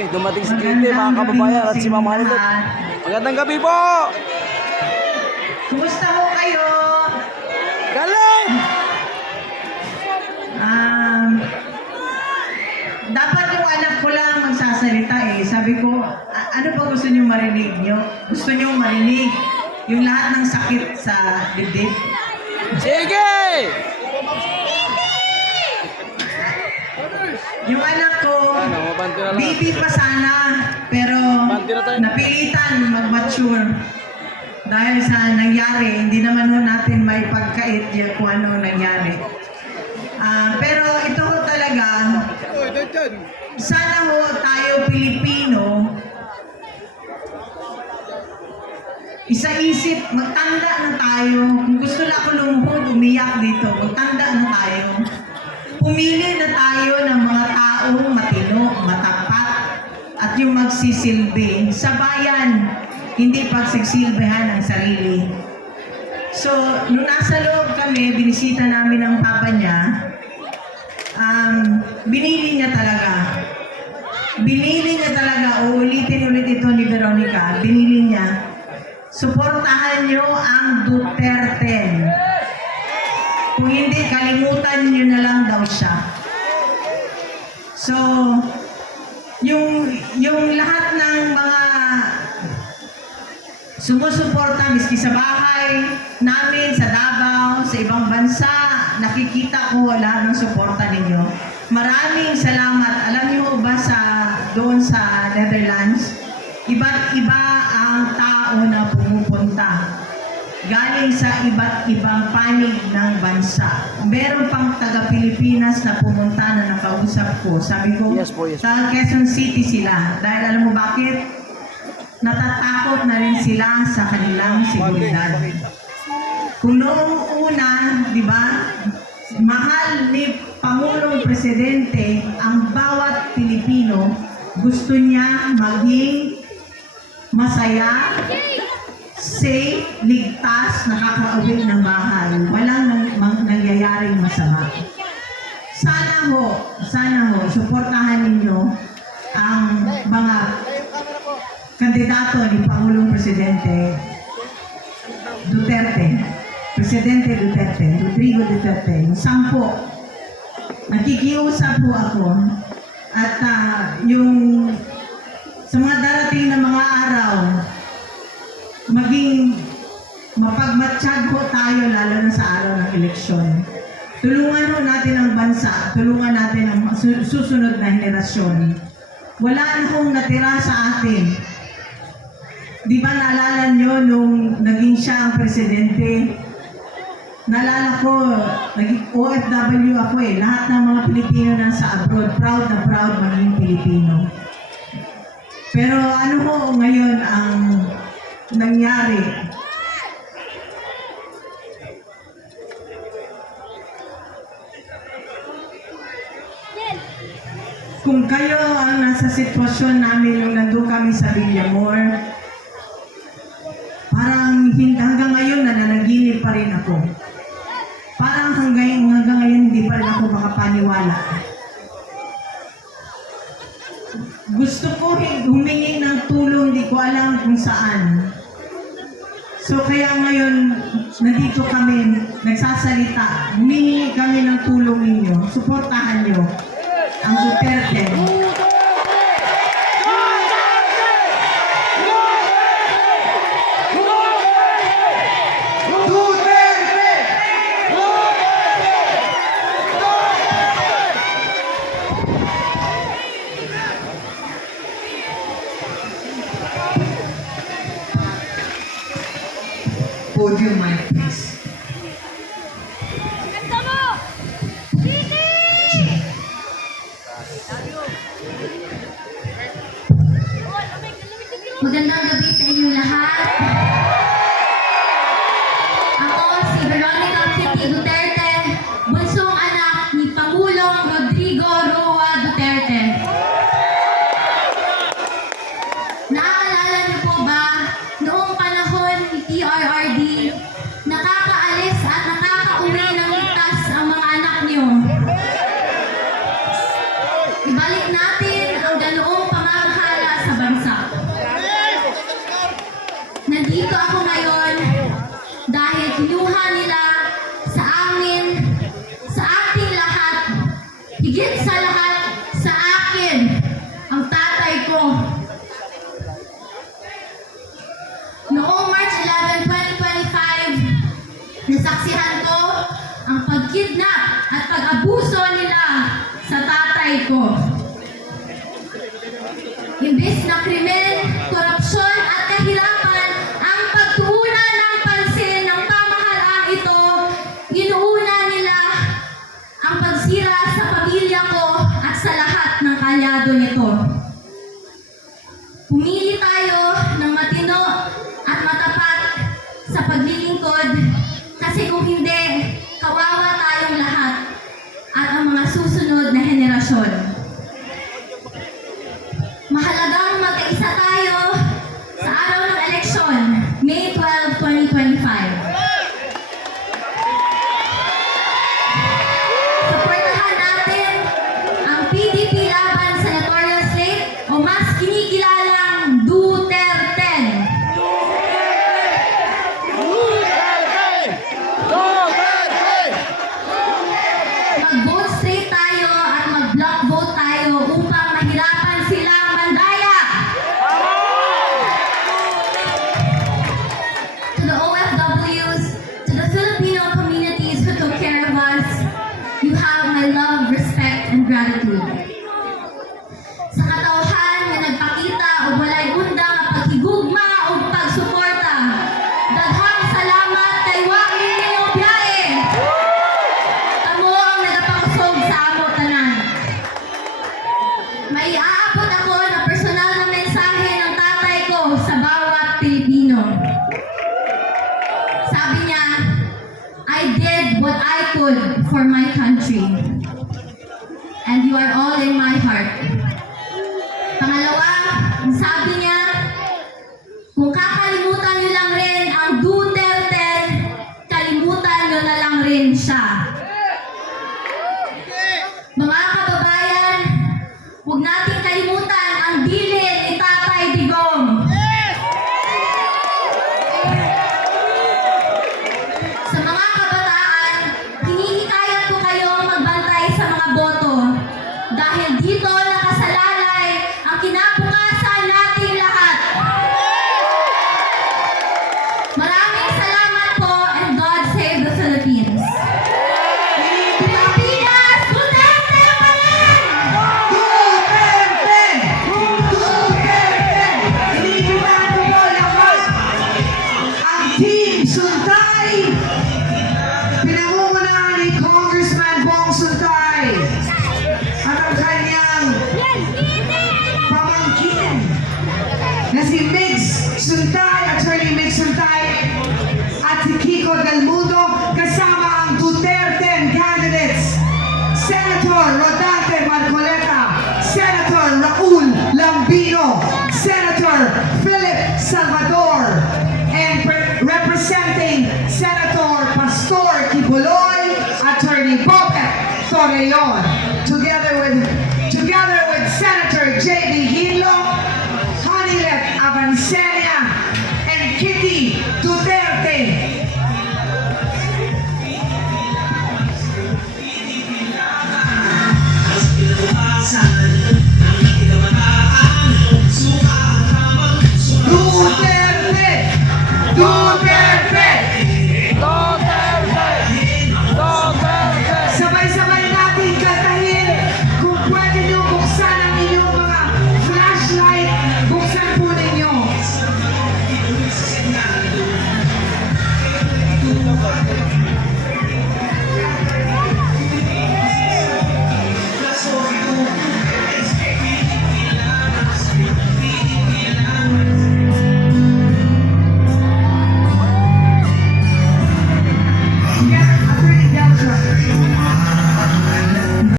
Grabe, dumating si Kitty, mga kababayan, at si Ma'am Halilut. Magandang gabi po! Kumusta ho kayo? Galing! Um, dapat yung anak ko lang magsasalita eh. Sabi ko, "A- ano ba gusto niyo marinig niyo? Gusto niyo marinig yung lahat ng sakit sa dibdib? Sige! Yung anak ko, Ano, mabanti na lang. baby pa sana, pero na napilitan mag-mature. Dahil sa nangyari, hindi naman ho natin may pagkait yan kung ano nangyari. Ah, pero ito ho talaga, sana ho tayo Pilipino, isa-isip, magtanda na tayo. Kung gusto lang ako lumuhod, umiyak dito, magtanda na tayo. Pumili na tayo ng mga taong matino, matapat, at yung magsisilbi sa bayan, hindi pagsisilbihan ang sarili. So, nung nasa loob kami, binisita namin ang papa niya, um, binili niya talaga. Binili niya talaga, uulitin ulit ito ni Veronica, binili niya, suportahan niyo ang Duterte. Kung hindi, kalimutan niyo na lang daw siya. So, yung, yung lahat ng mga sumusuporta miski sa bahay namin, sa Davao, sa ibang bansa, nakikita ko wala ng suporta ninyo. Maraming salamat. Alam niyo ba sa doon sa Netherlands, iba't iba ang tao na pumupunta. Galing sa iba't ibang panig ng bansa. Meron pang taga-Pilipinas na pumunta na nakausap ko. Sabi ko, Yes po, yes sa Quezon City sila. Dahil alam mo bakit? natatakot na rin sila sa kanilang seguridad. Kung noong una, di ba, mahal ni Pangulong Presidente ang bawat Pilipino, gusto niya maging masaya, safe, ligtas, nakakauwi ng bahay. Walang nang, nangyayaring masama. Sana ho, sana ho, suportahan ninyo ang mga kandidato ni Pangulong Presidente Duterte. Presidente Duterte, Rodrigo Duterte, yung sampo. Nakikiusap po ako at ah, yung sa mga darating na mga araw, maging mapagmatsyag po tayo lalo na sa araw ng eleksyon. Tulungan ho natin ang bansa, tulungan natin ang su- susunod na henerasyon. Wala na hong natira sa atin Di ba naalala nyo nung naging siya ang presidente? Naalala ko, naging OFW ako eh. Lahat ng mga Pilipino nasa abroad, proud na proud maging Pilipino. Pero ano ho ngayon ang nangyari? Kung kayo ang nasa sitwasyon namin nung nandun kami sa Villamor, parang hanggang ngayon nananaginip pa rin ako. Parang hanggang, hanggang ngayon hindi pa rin ako makapaniwala. Gusto ko humingi ng tulong, di ko alam kung saan. So kaya ngayon, nandito kami, nagsasalita, humingi kami ng tulong ninyo, suportahan nyo ang Duterte. Magandang gabi sa inyong lahat. Ako si Veronica Kitty Duterte, bunsong anak ni Pangulong Rodrigo Roa Duterte. Naaalala niyo po ba, noong panahon ni PRRD, Higit sa lahat sa akin, ang tatay ko. Noong March 11, 2025, nasaksihan ko ang pagkidnap at pag-abuso nila sa tatay ko. Imbes na krimen kaalyado nito. Arthur. Pangalawa, sabi niya, Aquino, Senator Philip Salvador, and representing Senator Pastor Kibuloy, Attorney Pope Torreon, together with together with Senator J.B. Hilo, Hanilet Avancel,